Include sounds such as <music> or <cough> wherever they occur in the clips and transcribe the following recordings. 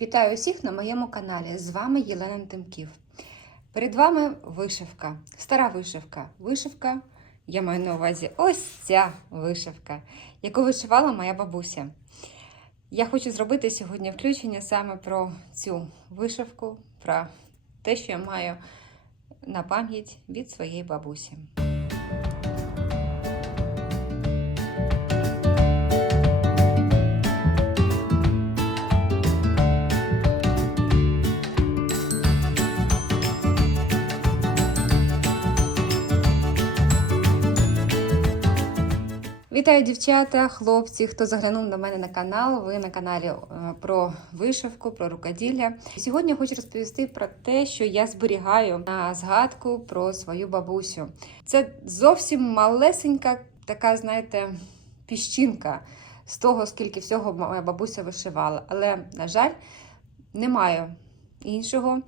Вітаю усіх на моєму каналі. З вами Єлена Тимків. Перед вами вишивка, стара вишивка. Вишивка, я маю на увазі ось ця вишивка, яку вишивала моя бабуся. Я хочу зробити сьогодні включення саме про цю вишивку, про те, що я маю на пам'ять від своєї бабусі. Вітаю дівчата, хлопці, хто заглянув до мене на канал. Ви на каналі е, про вишивку, про рукоділля. Сьогодні я хочу розповісти про те, що я зберігаю на згадку про свою бабусю. Це зовсім малесенька така, знаєте, піщинка з того, скільки всього моя бабуся вишивала. Але, на жаль, не маю іншого.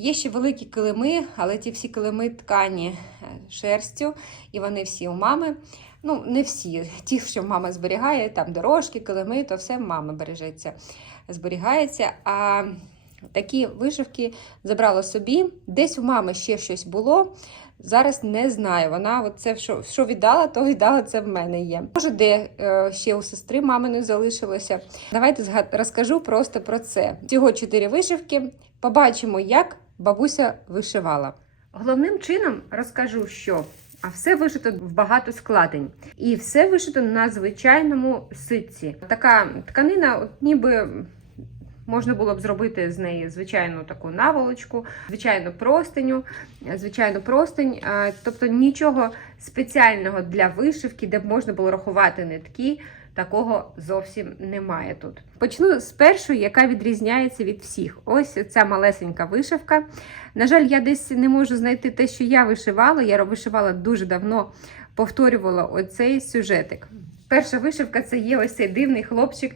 Є ще великі килими, але ті всі килими ткані е, шерстю, і вони всі у мами. Ну, не всі. Ті, що мама зберігає, там дорожки, килими, то все в мами бережеться, зберігається. А такі вишивки забрала собі. Десь у мами ще щось було. Зараз не знаю. Вона це, що, що віддала, то віддала це в мене є. Може, де е, ще у сестри маминої залишилося. Давайте розкажу просто про це. Всього чотири вишивки. Побачимо, як бабуся вишивала. Головним чином розкажу, що а все вишито в багато складень. І все вишито на звичайному ситці. Така тканина, от ніби можна було б зробити з неї звичайну таку наволочку, звичайну простиню, звичайну простинь, тобто нічого спеціального для вишивки, де б можна було рахувати нитки. Такого зовсім немає тут. Почну з першої, яка відрізняється від всіх. Ось ця малесенька вишивка. На жаль, я десь не можу знайти те, що я вишивала. Я вишивала дуже давно, повторювала оцей сюжетик. Перша вишивка це є ось цей дивний хлопчик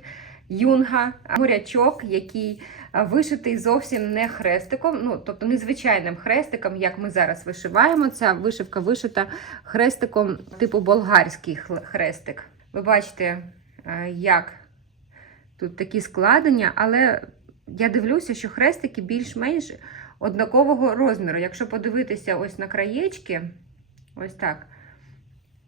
юнга, горячок, який вишитий зовсім не хрестиком, ну тобто не звичайним хрестиком, як ми зараз вишиваємо. Ця вишивка вишита хрестиком типу болгарський хрестик. Ви бачите, як тут такі складення, але я дивлюся, що хрестики більш-менш однакового розміру. Якщо подивитися ось на краєчки, ось так.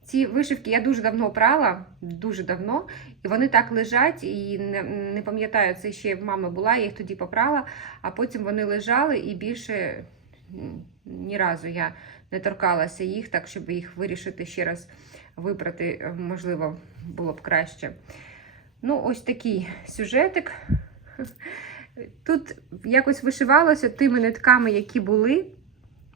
Ці вишивки я дуже давно прала, дуже давно, і вони так лежать, і не, не пам'ятаю, це ще в мами була, я їх тоді попрала, а потім вони лежали і більше ні разу я не торкалася їх, так, щоб їх вирішити ще раз випрати, можливо, було б краще. Ну, ось такий сюжетик. Тут якось вишивалося тими нитками, які були.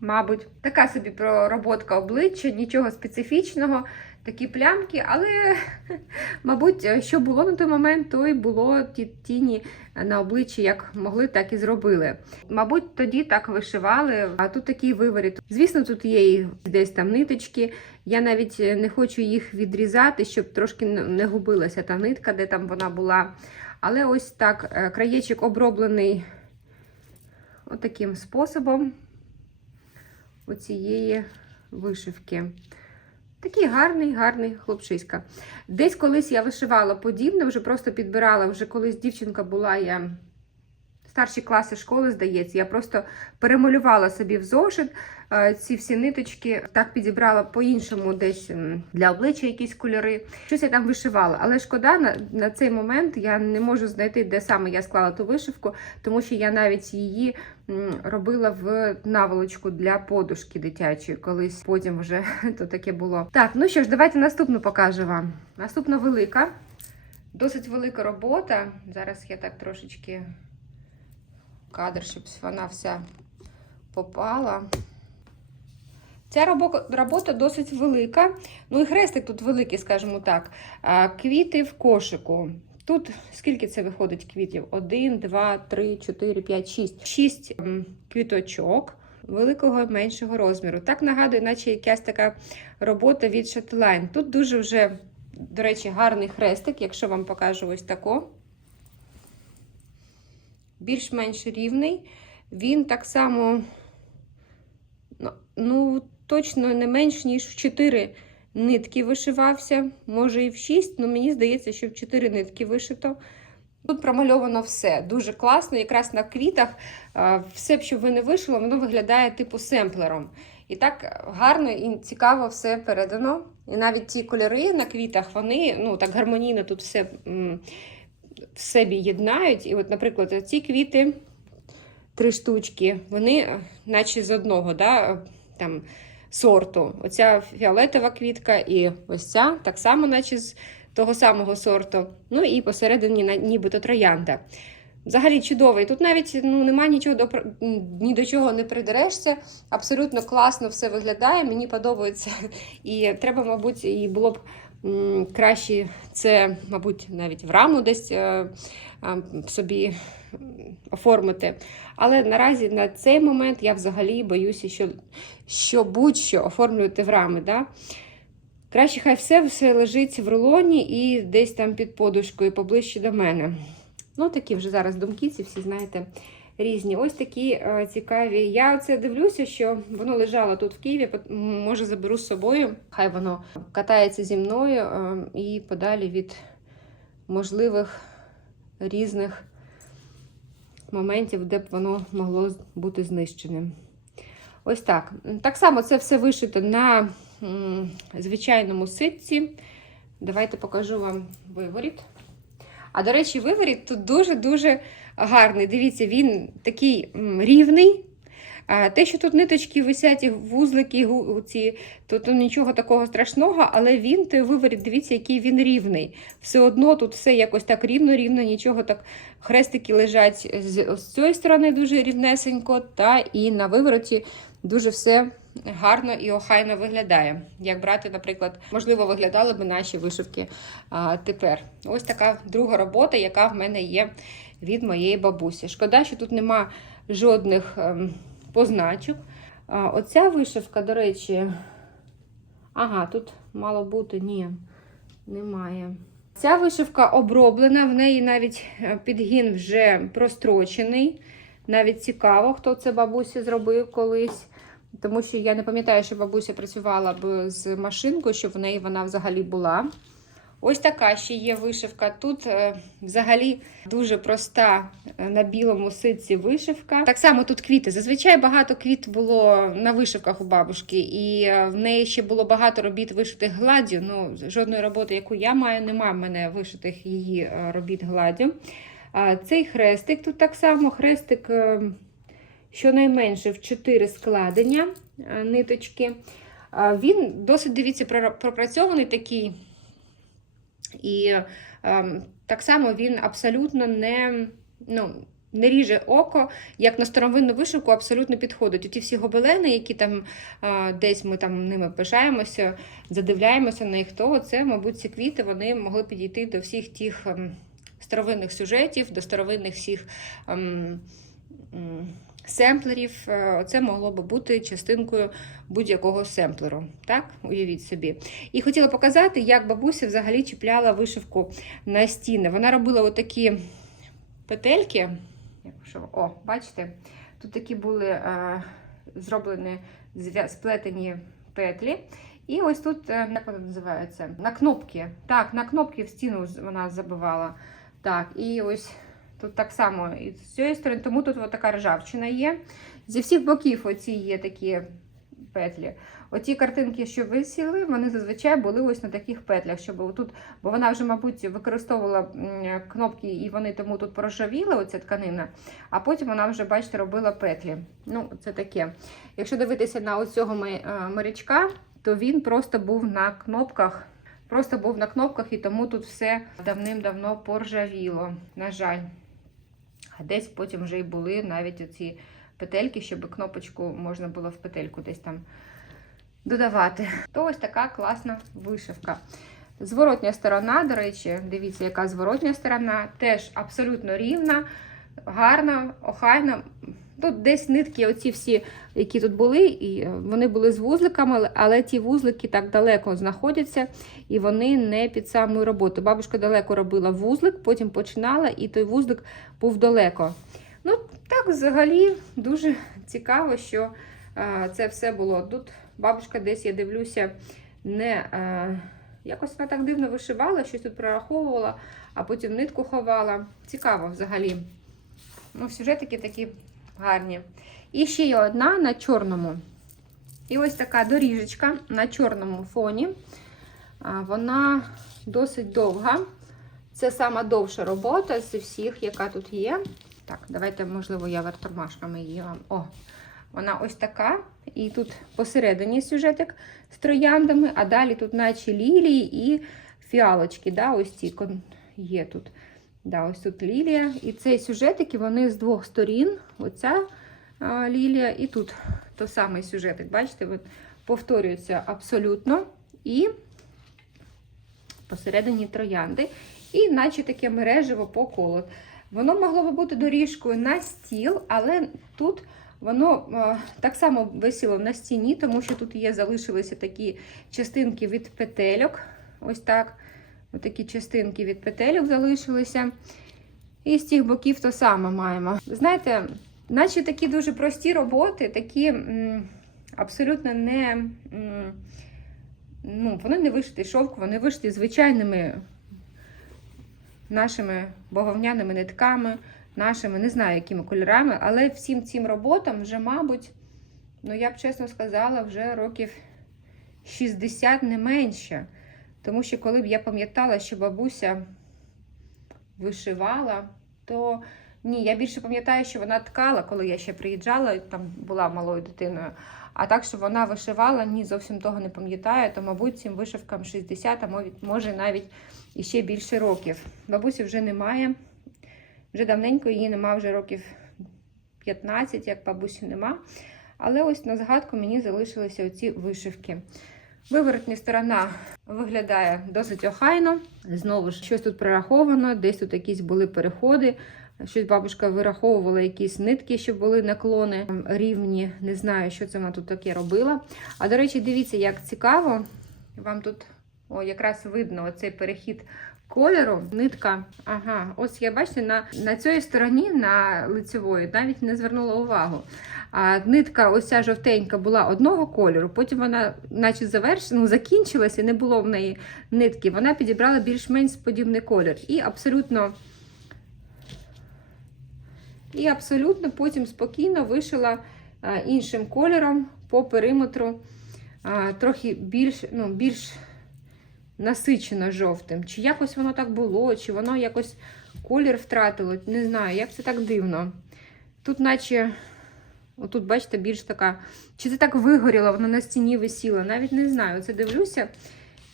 Мабуть, така собі пророботка обличчя, нічого специфічного, такі плямки, але, <laughs> мабуть, що було на той момент, то й було ті тіні на обличчі, як могли, так і зробили. Мабуть, тоді так вишивали, а тут такий виворіт. Звісно, тут є і десь там ниточки. Я навіть не хочу їх відрізати, щоб трошки не губилася та нитка, де там вона була. Але ось так, краєчок оброблений отаким способом оцієї вишивки. Такий гарний, гарний хлопчиська. Десь колись я вишивала подібне, вже просто підбирала, вже колись дівчинка була, я старші класи школи, здається, я просто перемалювала собі в зошит ці всі ниточки, так підібрала по-іншому десь для обличчя якісь кольори. Щось я там вишивала. Але шкода, на, на цей момент я не можу знайти, де саме я склала ту вишивку, тому що я навіть її робила в наволочку для подушки дитячої, колись потім вже <laughs> то таке було. Так, ну що ж, давайте наступну покажу вам. Наступна велика, досить велика робота. Зараз я так трошечки кадр, щоб вона вся попала. Ця робота досить велика. Ну і хрестик тут великий, скажімо так. Квіти в кошику. Тут скільки це виходить квітів? Один, два, три, чотири, п'ять, шість. Шість квіточок великого меншого розміру. Так нагадує, наче якась така робота від Shutline. Тут дуже вже, до речі, гарний хрестик, якщо вам покажу ось тако. Більш-менш рівний. Він так само, ну, точно не менш, ніж в 4 нитки вишивався. Може і в 6, але мені здається, що в 4 нитки вишито. Тут промальовано все дуже класно, якраз на квітах все, що ви не вишило, воно виглядає типу семплером. І так гарно і цікаво все передано. І навіть ті кольори на квітах, вони ну, так гармонійно тут все в собі єднають. І, от, наприклад, ці квіти, три штучки, вони е, наче з одного да, там, сорту. Оця фіолетова квітка і ось ця, так само, наче з того самого сорту. Ну і посередині нібито троянда. Взагалі чудовий. Тут навіть ну, нема нічого до, ні до чого не придерешся. Абсолютно класно все виглядає. Мені подобається. <laughs> І треба, мабуть, і було б краще це, мабуть, навіть в раму десь е, собі оформити. Але наразі на цей момент я взагалі боюся, що, що будь-що оформлювати в рами. Да? Краще хай все, все лежить в рулоні і десь там під подушкою, поближче до мене. Ну, такі вже зараз думки, ці всі, знаєте, різні. Ось такі е, цікаві. Я оце дивлюся, що воно лежало тут в Києві. Може, заберу з собою. Хай воно катається зі мною е, і подалі від можливих різних моментів, де б воно могло бути знищеним. Ось так. Так само це все вишито на звичайному ситці. Давайте покажу вам виворіт. А до речі, виворіт тут дуже-дуже гарний. Дивіться, він такий рівний. Те, що тут ниточки висять, вузлики, ці, то, то нічого такого страшного, але він, той виворіт, дивіться, який він рівний. Все одно тут все якось так рівно-рівно, нічого так. Хрестики лежать з, з цієї сторони дуже рівнесенько, та і на вивороті дуже все гарно і охайно виглядає. Як брати, наприклад, можливо, виглядали б наші вишивки а, тепер. Ось така друга робота, яка в мене є від моєї бабусі. Шкода, що тут нема жодних ем, позначок. А, оця вишивка, до речі, ага, тут мало бути, ні, немає. Ця вишивка оброблена, в неї навіть е, підгін вже прострочений. Навіть цікаво, хто це бабусі зробив колись. Тому що я не пам'ятаю, що бабуся працювала б з машинкою, щоб в неї вона взагалі була. Ось така ще є вишивка. Тут е, взагалі дуже проста е, на білому ситці вишивка. Так само тут квіти. Зазвичай багато квіт було на вишивках у бабушки, і е, в неї ще було багато робіт вишитих гладдю. Ну, жодної роботи, яку я маю, немає в мене вишитих її робіт гладдю. Цей хрестик тут так само хрестик. Щонайменше в 4 складення е, ниточки. Він досить, дивіться, пропрацьований такий. І е, так само він абсолютно не, ну, не ріже око, як на старовинну вишивку абсолютно підходить. Оті всі гобелени, які там е, десь ми там ними пишаємося, задивляємося на їх, то це, мабуть, ці квіти вони могли підійти до всіх тих ем, старовинних сюжетів, до старовинних всіх. ем, семплерів. Е, Це могло би бути частинкою будь-якого семплеру. Так, уявіть собі. І хотіла показати, як бабуся взагалі чіпляла вишивку на стіни. Вона робила отакі петельки. О, бачите, тут такі були е, зроблені сплетені петлі. І ось тут, е, як воно називається? На кнопки. Так, на кнопки в стіну вона забивала. Так, і ось Тут так само і з цієї сторони, тому тут така ржавчина є. Зі всіх боків оці є такі петлі. Оті картинки, що висіли, вони зазвичай були ось на таких петлях, щоб тут, бо вона вже, мабуть, використовувала кнопки, і вони тому тут проржавіли, оця тканина, а потім вона вже, бачите, робила петлі. Ну, це таке. Якщо дивитися на оцього ма- е, морячка, то він просто був на кнопках. Просто був на кнопках, і тому тут все давним-давно поржавіло. На жаль. Десь потім вже й були навіть оці петельки, щоб кнопочку можна було в петельку десь там додавати. То ось така класна вишивка. Зворотня сторона, до речі, дивіться, яка зворотня сторона, теж абсолютно рівна, гарна, охайна. Тут десь нитки, оці всі, які тут були, і е, вони були з вузликами, але- ті вузлики так далеко знаходяться, і вони не під самою роботою. Бабушка далеко робила вузлик, потім починала, і той вузлик був далеко. Ну, так, взагалі, дуже цікаво, що е, це все було. Тут бабушка десь, я дивлюся, не, е, Якось вона так дивно вишивала, щось тут прораховувала, а потім нитку ховала. Цікаво взагалі. Ну, сюжетики такі гарні. І ще є одна на чорному. І ось така доріжечка на чорному фоні. Вона досить довга. Це сама довша робота з всіх, яка тут є. Так, давайте, можливо, я вертормашками її вам. О, вона ось така. І тут посередині сюжетик з трояндами, а далі тут наче лілії і фіалочки. Да, ось ці є тут. Да, ось тут лілія. І цей сюжетики, вони з двох сторін. Оця лілія, і тут той самий сюжетик. Бачите, повторюється абсолютно. І посередині троянди. І наче таке мережево по колу. Воно могло би бути доріжкою на стіл, але тут воно так само висіло на стіні, тому що тут є, залишилися такі частинки від петельок. Ось так. Ось такі частинки від петельок залишилися. І з цих боків то саме маємо. Знаєте, наче такі дуже прості роботи, такі абсолютно не. М, ну, вони не вишиті шовк, вони вишиті звичайними нашими бавовняними нитками, нашими, не знаю, якими кольорами, але всім цим роботам вже, мабуть, ну я б чесно сказала, вже років 60 не менше. Тому що коли б я пам'ятала, що бабуся вишивала, то ні, я більше пам'ятаю, що вона ткала, коли я ще приїжджала, там була малою дитиною. А так, що вона вишивала, ні, зовсім того не пам'ятаю, то, мабуть, цим вишивкам 60, а може навіть і ще більше років. Бабусі вже немає. Вже давненько її нема, вже років 15, як бабусі нема. Але ось на згадку мені залишилися оці вишивки. Виворотня сторона виглядає досить охайно. Знову ж щось тут прораховано, десь тут якісь були переходи. Щось бабушка вираховувала якісь нитки, щоб були наклони рівні. Не знаю, що це вона тут таке робила. А до речі, дивіться, як цікаво. Вам тут о, якраз видно оцей перехід кольору. Нитка. Ага, ось я бачите, на, на цій стороні, на лицевої, навіть не звернула увагу. А нитка, ось ця жовтенька, була одного кольору, потім вона, наче завершена, ну, закінчилася, не було в неї нитки. Вона підібрала більш-менш подібний колір. І абсолютно. І абсолютно потім спокійно вишила іншим кольором по периметру, трохи більш, ну, більш насичено жовтим. Чи якось воно так було, чи воно якось колір втратило. Не знаю, як це так дивно. Тут, наче, отут, бачите, більш така. Чи це так вигоріло, воно на стіні висіло? Навіть не знаю. Це дивлюся.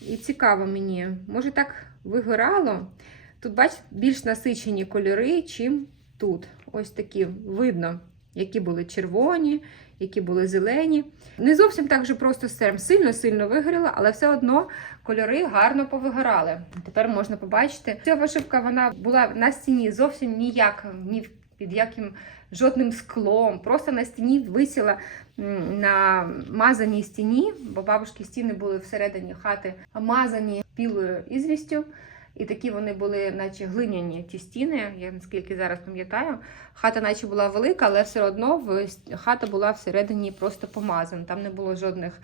І цікаво мені. Може, так вигорало? Тут, бачите, більш насичені кольори, чим тут. Ось такі видно, які були червоні, які були зелені. Не зовсім так же просто серм. Сильно-сильно вигоріла, але все одно кольори гарно повигорали. Тепер можна побачити. Ця вишивка вона була на стіні зовсім ніяк, ні під яким жодним склом. Просто на стіні висіла на мазаній стіні, бо бабушки стіни були всередині хати мазані білою ізвістю. І такі вони були, наче глиняні ті стіни, я наскільки зараз пам'ятаю. Хата, наче була велика, але все одно в- хата була всередині просто помазана. Там не було жодних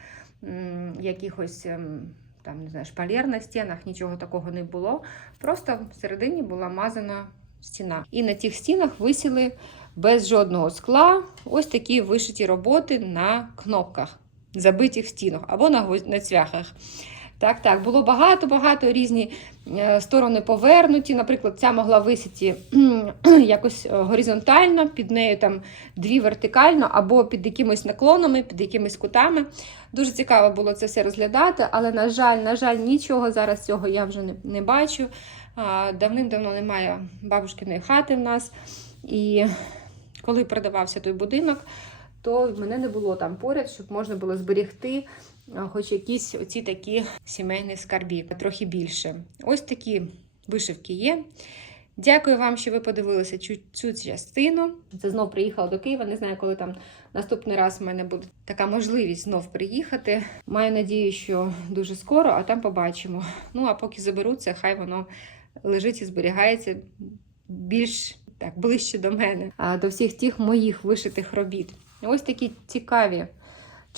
якихось ем, там, не знаю, шпалер на стінах, нічого такого не було. Просто всередині була мазана стіна. І на тих стінах висіли без жодного скла ось такі вишиті роботи на кнопках, забитих стінах або на, на цвяхах. Так, так, було багато-багато різні е, сторони повернуті. Наприклад, ця могла висіти <clears throat> якось е, горизонтально, під нею там дві вертикально, або під якимись наклонами, під якимись кутами. Дуже цікаво було це все розглядати, але, на жаль, на жаль, нічого зараз цього я вже не, не бачу. Давним-давно немає бабушкиної хати в нас. І коли продавався той будинок, то мене не було там поряд, щоб можна було зберегти хоч якісь оці такі сімейні скарбі, трохи більше. Ось такі вишивки є. Дякую вам, що ви подивилися цю, цю частину. Це знов приїхала до Києва. Не знаю, коли там наступний раз в мене буде така можливість знов приїхати. Маю надію, що дуже скоро, а там побачимо. Ну а поки заберуться, хай воно лежить і зберігається більш так ближче до мене, а до всіх тих моїх вишитих робіт. Ось такі цікаві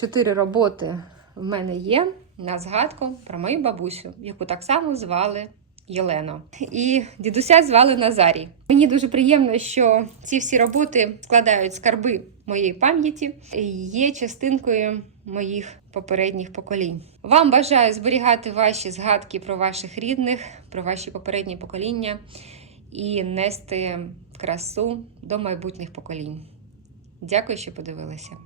чотири роботи в мене є. на згадку про мою бабусю, яку так само звали Єлено. І дідуся звали Назарій. Мені дуже приємно, що ці всі роботи складають скарби моєї пам'яті і є частинкою моїх попередніх поколінь. Вам бажаю зберігати ваші згадки про ваших рідних, про ваші попередні покоління і нести красу до майбутніх поколінь. Дякую, що подивилися.